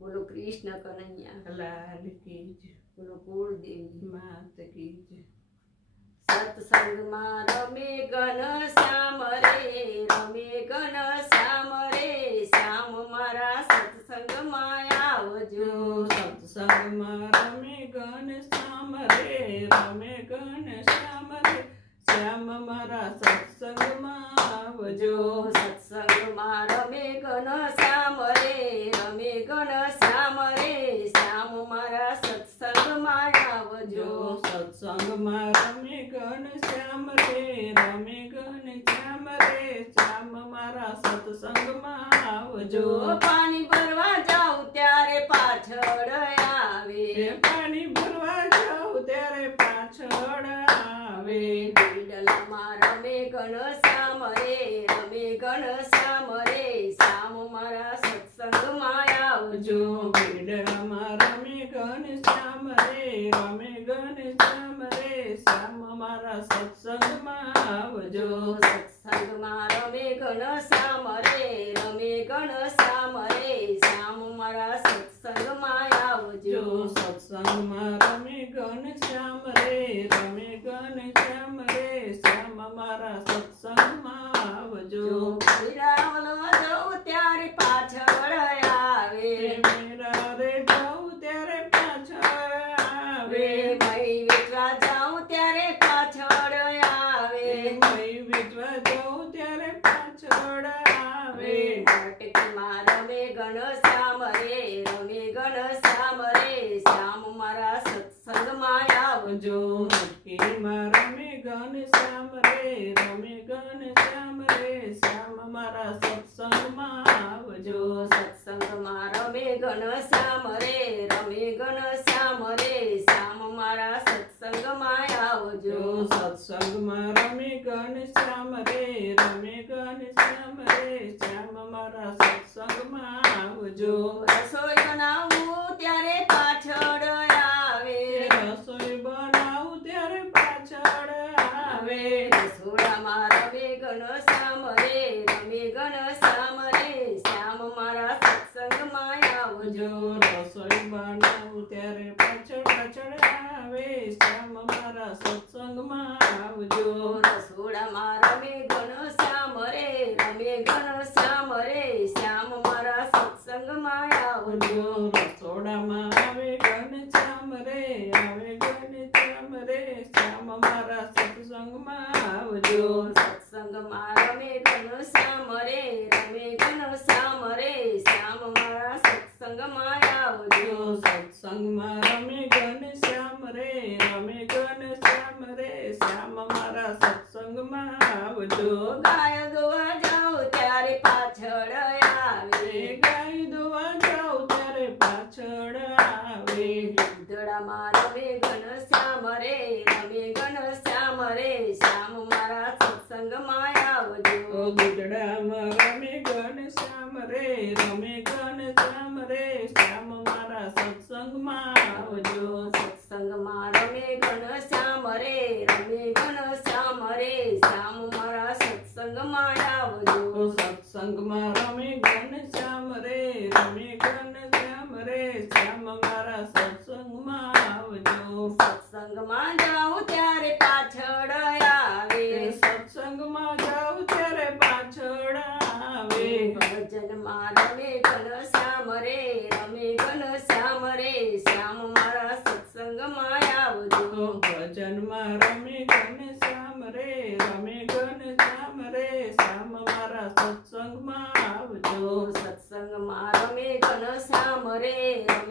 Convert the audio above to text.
બોલો કૃષ્ણ કનૈયા લાલ કી જય, બોલો કુળદેવી માત કી જય. સત્સંગમાં રમે ઘન શ્યામ રે રમે ઘન શ્યામ રે શ્યામ મારા સત્સંગમાં આવજો સત્સંગમાં રમે ઘન શ્યામ રે રમે ઘન શ્યામ રે શ્યામ મારા સત્સંગમાં આવજો. સત્સંગમાં રમે ઘન શ્યામ રે રમે ઘન શ્યામ રે શ્યામ મારા સત્સંગમાં આવજો. સત્સંગમાં રમે ઘન શ્યામ રે રમે ઘન શ્યામ રે શ્યામ મારા સત્સંગમાં આવજો. પાણી ભરવા જાઉં ત્યારે પાછળ આવે પાણી ભરવા જાઉં ત્યારે પાછળ આવે. બીડલામાં રમે ઘન શ્યામ રે રમે ઘન શ્યામ રે શ્યામ મારા સત્સંગમાં આવજો. ભીડમાં રમે ઘન શ્યામ રે રમે ઘન શ્યામ રે શ્યામ મારા સત્સંગમાં આવજો. સત્સંગમાં રમે ઘન શ્યામ રે રમે ઘન શ્યામ રે શ્યામ મારા સત્સંગમાં આવજો. સત્સંગમાં રમે ઘન શ્યામ રે રમે ઘન શ્યામ રે શ્યામ મારા સત્સંગમાં આવજો. મીરાવલો જાઉં ત્યારે પાછળ આવે મેરા રે જાઉં ત્યારે પાછળ આવે. મહી વેચવા જાઉં ત્યારે પાછળ આવે મય વેચવા જાઉં ત્યારે પાછળ આવે. મટકીમાં રમે ઘન શ્યામ રે રમે ઘન શ્યામ રે શ્યામ મારા સત્સંગમાં આવજો. મટકીમાં રમે ઘન શ્યામ રે રમે ઘન શ્યામ રે શ્યામ મારા સત્સંગમાં આવજો. સત્સંગમાં રમે ઘન શ્યામ રે રમે ઘન શ્યામ રે શ્યામ મારા સત્સંગમાં આવજો. સત્સંગમાં રમે ઘન શ્યામ રે રમે ઘન શ્યામ રે શ્યામ મારા સત્સંગમાં આવજો. રસોઈ બનાવું ત્યારે પાછળ આવે રસોઈ બનાવું ત્યારે પાછળ આવે. રસોડામાં રમે ઘન શ્યામ રે રમે ઘન શ્યામ રે શ્યામ મારા સત્સંગમાં આવજો. રસોઈ બનાવું ત્યારે પાછળ પાછળ આવે શ્યામ મારા સત્સંગમાં આવજો. રસોડામાં રમે ઘન શ્યામ રે રમે ઘન શ્યામ રે શ્યામ મારા સત્સંગમાં આવજો. રસોડામાં આવે ઘન શ્યામ રે આવે ઘન શ્યામ રે શ્યામ મારા સત્સંગમાં આવજો. સત્સંગમાં રમે ઘન શ્યામ રે રમે ઘન શ્યામ રે શ્યામ મારા સત્સંગમાં આવજો. સત્સંગમાં રમે ઘન શ્યામ રે રમે ઘન શ્યામ રે શ્યામ મારા સત્સંગમાં આવજો. ગાય દોવા જાઉં ત્યારે પાછળ આવે ગાય દોવા જાઉં ત્યારે પાછળ આવે. દૂધડામાં રમે ઘન શ્યામ રે રમે ઘન શ્યામ રે શ્યામ મારા સત્સંગમાં આવજો. દૂધડામાં રમે ઘન શ્યામ રે રમે ઘન શ્યામ રે શ્યામ મારા સત્સંગમાં આવજો. સત્સંગમાં રમે ઘન શ્યામ રે રમે ઘન શ્યામ રે શ્યામ મારા સત્સંગમાં આવજો. સત્સંગમાં રમે ઘન શ્યામ રે રમે ઘન શ્યામ રે શ્યામ મારા સત્સંગમાં આવજો. સત્સંગમાં જાઉં ત્યારે પાછળ આવે સત્સંગમાં જાઉં ત્યારે પાછળ આવે. ભજનમાં રમે ઘન શ્યામ રે રમે ઘન શ્યામ રે શ્યામ મારા સત્સંગમાં આવજો. ભજનમાં રમે ઘન શ્યામ રે રમે ઘન શ્યામ રે શ્યામ મારા સત્સંગમાં આવજો. સત્સંગમાં રમે ઘન શ્યામ રે રમે